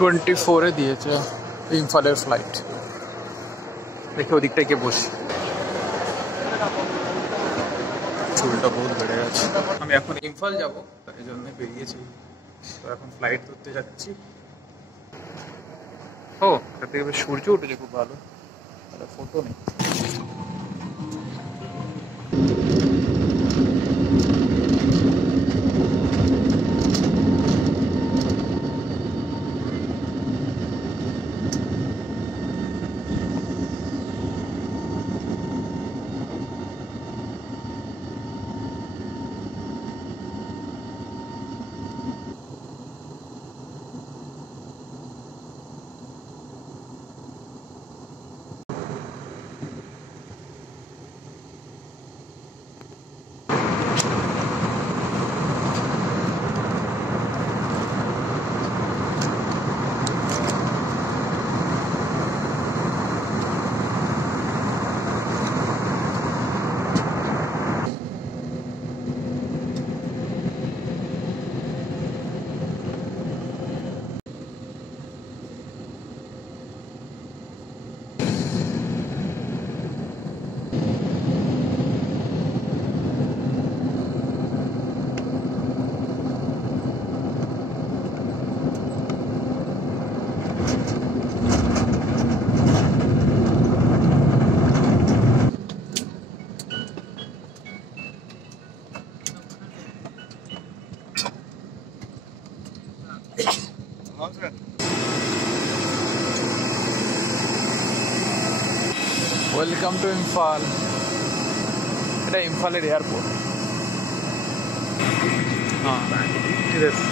8:24 দিয়েছে ইম্ফলের ফ্লাইট। দেখে ওদিকটায় গিয়ে বসি। চুলটা বহুত বেড়ে গেছে। আমি এখন ইম্ফল যাব, তাই জন্য বেরিয়েছি। তো এখন ফ্লাইট ধরতে যাচ্ছি। ও তার থেকে সূর্য উঠেছে, খুব ভালো। ফটো নেই। Welcome to Imphal. এটা ইম্ফলের এয়ারপোর্ট। হ্যাঁ ঠিক আছে।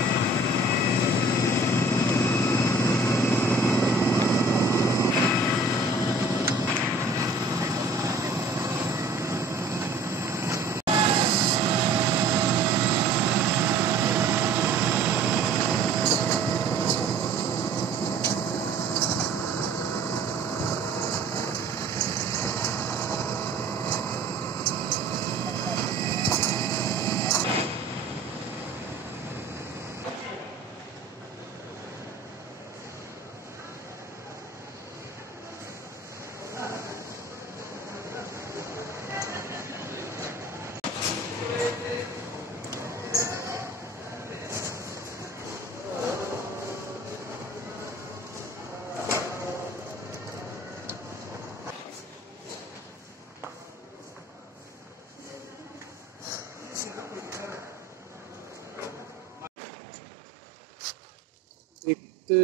দেখতে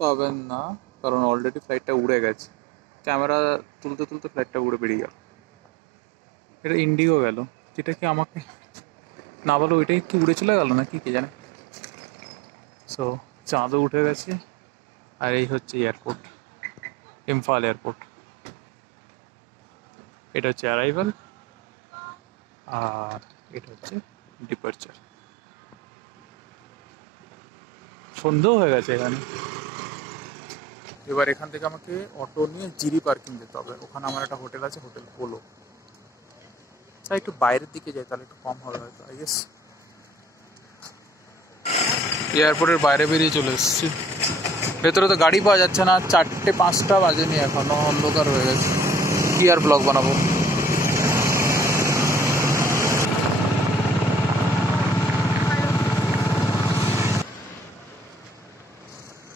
পাবেন না, কারণ অলরেডি ফ্লাইটটা উড়ে গেছে। ক্যামেরা তুলতে তুলতে ফ্লাইটটা উড়ে বেরিয়ে গেল। এটা ইন্ডিগো গেল, যেটা কি আমাকে না বলো ওইটাই কি উড়ে চলে গেল না কি কে জানে। সো চাঁদও উঠে গেছে। আর এই হচ্ছে এয়ারপোর্ট, ইম্ফল এয়ারপোর্ট। এটা হচ্ছে অ্যারাইভাল, আর এটা হচ্ছে ডিপারচার। সন্ধ্যেও হয়ে গেছে এখানে। এবার এখান থেকে আমাকে অটো নিয়ে জিরি পার্কিং যেতে হবে। ওখানে আমার একটা হোটেল আছে, হোটেল পোলো। চাই একটু বাইরের দিকে যাই, তাহলে একটু কম হবে হয়তো। আই গেস এয়ারপোর্টের বাইরে বেরিয়ে চলে এসেছি। ভেতরে তো গাড়ি পাওয়া যাচ্ছে না, 4-5টা বাজেনি, এখনো অন্ধকার হয়ে গেছে। কি আর ব্লগ বানাবো।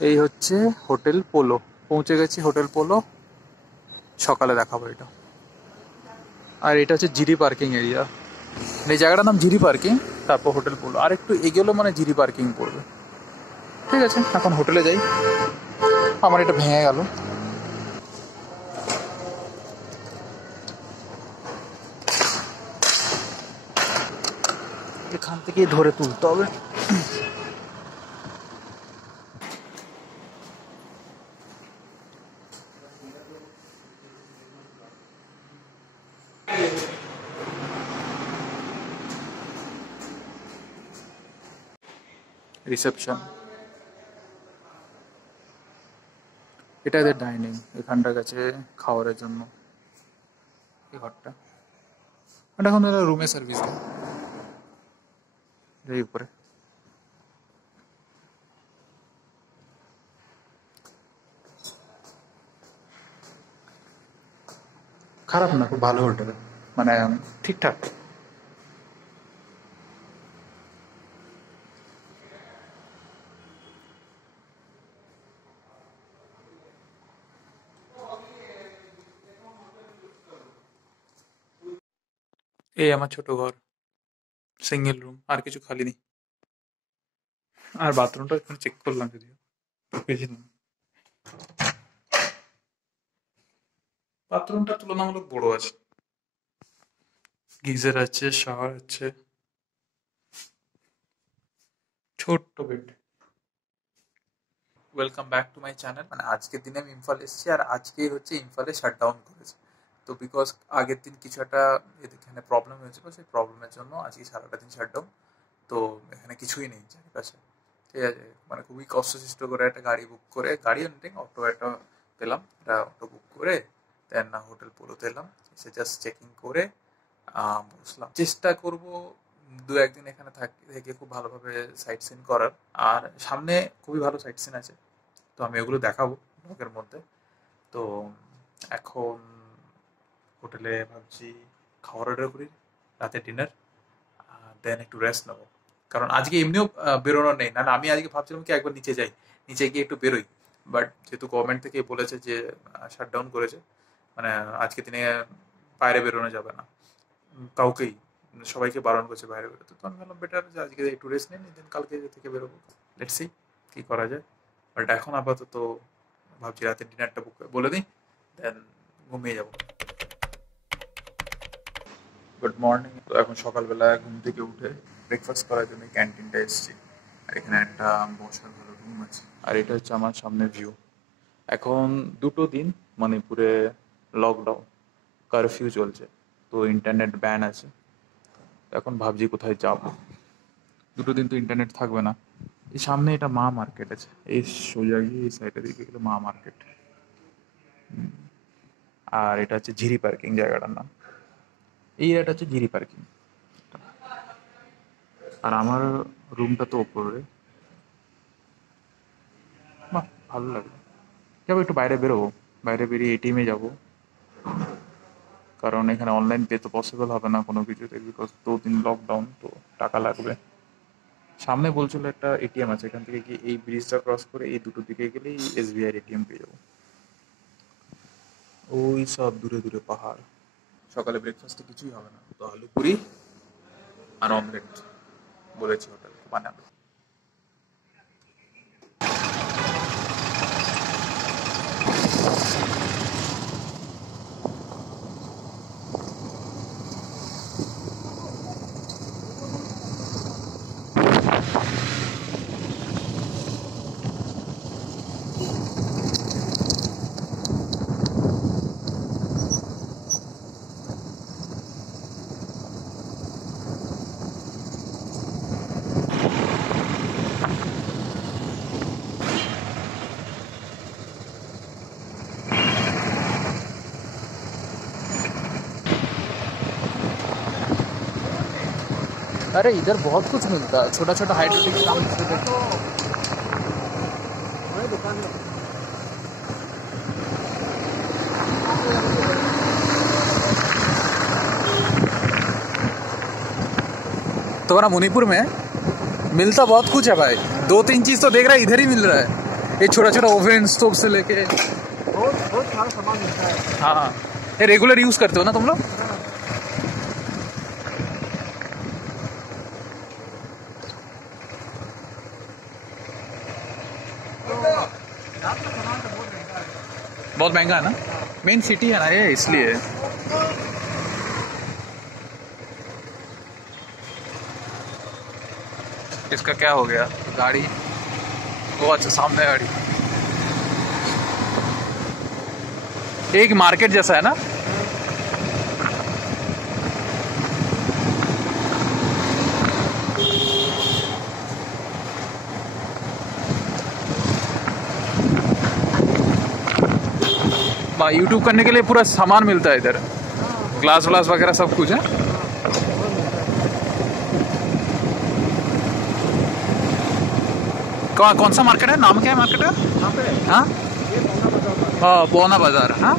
এই হচ্ছে হোটেল পোলো। পৌঁছে গেছি হোটেল পোলো। সকালে দেখাবো এটা। আর এটা হচ্ছে জিরি পার্কিং এরিয়া। এই জায়গাটার নাম জিরি পার্কিং, তারপর হোটেল পোলো। আর একটু এগেলো মানে জিরি পার্কিং পড়বে। ঠিক আছে, এখন হোটেলে যাই। আমার এটা ভেঙে গেল। এখান থেকেই ধরে তুলতে হবে। রিসেপশন, এটা এদের ডাইনিং। এখানটার কাছে খাবারের জন্য এই ঘরটা। এটা এখন এরা রুমে সার্ভিস দেয়। এই উপরে খারাপ না, খুব ভালো হোটেল, মানে ঠিকঠাক। এই আমার ছোট ঘর, সিঙ্গেল রুম, আর কিছু খালি নেই। আর বাথরুমটা এখানে চেক করলাম, যদিও ঢুকেছিলাম। বাথরুমটা তুলনামূলক বড় আছে, গিজার আছে, শাওয়ার আছে, ছোট্ট bed. Welcome back to my channel. মানে আজকের দিনে আমি ইম্ফল এসেছি, আর আজকেই হচ্ছে ইম্ফলে শাটডাউন করেছে। তো বিকজ আগের দিন কিছু একটা এখানে প্রবলেম হয়েছিল, সেই প্রবলেমের জন্য আজকে সারাটা দিন শাটডাউন। তো এখানে কিছুই নেই চারিপাশে, ঠিক আছে। মানে খুবই কষ্টসৃষ্ট করে একটা গাড়ি বুক করে, গাড়ি নেই, অটো একটা পেলাম, একটা অটো বুক করে দেন না হোটেল পোলোতে এলাম। এসে জাস্ট চেকিং করে বসলাম। চেষ্টা করব দু একদিন এখানে থেকে খুব ভালোভাবে সাইট সিন করার। আর সামনে খুবই ভালো সাইট সিন আছে, তো আমি ওগুলো দেখাবো ব্লগের মধ্যে। তো এখন হোটেলে ভাবছি খাওয়ার অর্ডার করি, রাতে ডিনার, দেন একটু রেস্ট নেবো। কারণ আজকে এমনিও বেরোনোর নেই, না আমি আজকে ভাবছিলাম কি একবার নিচে যাই, নিচে গিয়ে একটু বেরোই। বাট যেহেতু গভর্নমেন্ট থেকে বলেছে যে শাটডাউন করেছে, মানে আজকে দিনে বাইরে বেরোনো যাবে না কাউকেই, সবাইকে বারণ করছে বাইরে বেরোতে। তো আমি ভাবলাম বেটার যে আজকে একটু রেস্ট নিই, দেন কালকে থেকে বেরোবো। লেটস সি কি করা যায়। বাট এখন আপাতত ভাবছি রাতে ডিনারটা বুক বলে দিই, দেন ঘুমিয়ে যাবো। Good morning. তো এখন সকালবেলা ঘুম থেকে উঠে ব্রেকফাস্ট করার জন্য ক্যান্টিনটা এসেছি। আর এখানে একটা বসার ভালো রুম আছে, আর এটা হচ্ছে আমার সামনে ভিউ। এখন 2টো দিন মণিপুরে লকডাউন, কারফিউ চলছে, তো ইন্টারনেট ব্যান আছে। এখন ভাবছি কোথায় যাব। 2টো দিন তো ইন্টারনেট থাকবে না। এই সামনে এটা মা মার্কেট আছে, এই সোজা গিয়ে এই সাইডের দিকে গেলে মা মার্কেট। আর এটা হচ্ছে ঝিরি পার্কিং, জায়গাটার নাম। এই এটা হচ্ছে ঝিরি পার্কিং। আর আমার রুমটা তো ওপরে। বাহ, ভালো লাগলো। যাবো একটু বাইরে বেরোবো, বাইরে বেরিয়ে এটিএমে যাবো, কারণ এখানে অনলাইন পে তো পসিবল হবে না কোনো কিছুতে, বিকজ 2 দিন লকডাউন, তো টাকা লাগবে। সামনে বলছিল একটা এটিএম আছে, এখান থেকে গিয়ে এই ব্রিজটা ক্রস করে এই দুটো দিকে গেলেই এসবিআই এটিএম পেয়ে যাবো। ওই সব দূরে দূরে পাহাড়। সকালে ব্রেকফাস্টে কিছুই হবে না, তো আলু পুরি আর অমলেট বলেছি হোটেল বানাবে। अरे इधर बहुत कुछ मिलता है, छोटा छोटा हाइड्रोलिक काम तुम्हारा मणिपुर में मिलता बहुत कुछ है भाई। 2-3 चीज तो देख रहा है इधर ही मिल रहा है, ये छोटा छोटा ओवन स्टोव से लेके बहुत सारा सामान मिलता है। हाँ, ये रेगुलर यूज करते हो ना तुम लोग? बहुत महंगा है ना, मेन सिटी है ना ये, इसलिए। इसका क्या हो गया गाड़ी? वो अच्छा सामने गाड़ी, एक मार्केट जैसा है ना। यूट्यूब करने के लिए पूरा सामान मिलता है इधर, ग्लास व्लास वगैरह सब कुछ है। कौन सा मार्केट है, नाम क्या है मार्केट का? हाँ, बोना बाजार। हाँ,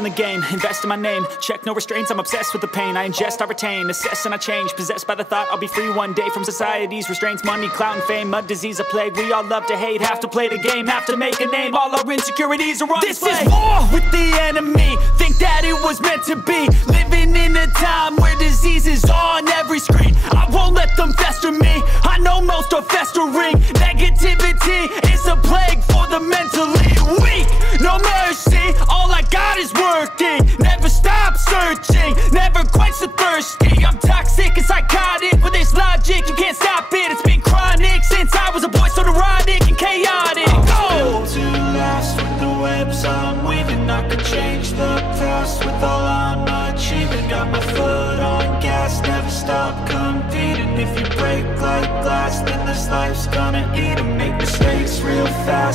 in the game, invest in my name. Check no restraints, I'm obsessed with the pain. I ingest, I retain, assess and I change. Possessed by the thought I'll be free one day from society's restraints. Money, clout and fame, mud, disease, a plague. We all love to hate, have to play the game, have to make a name. All our insecurities are on display. This is war with the enemy. Think that it was meant to be. Living in a time where disease is on every screen. I won't let them fester me. I know most are festering. Negativity is a plague for the mentally weak. No mercy, all I got is working. Never stop searching, never quench the thirsty. I'm toxic and psychotic, with this logic you can't stop it. It's been chronic since I was a boy, so neurotic and chaotic. I'm built to last with the webs I'm weaving. I could change the past with all I'm achieving. Got my foot on gas, never stop competing. If you break like glass, then this life's gonna eat 'em. Make mistakes real fast.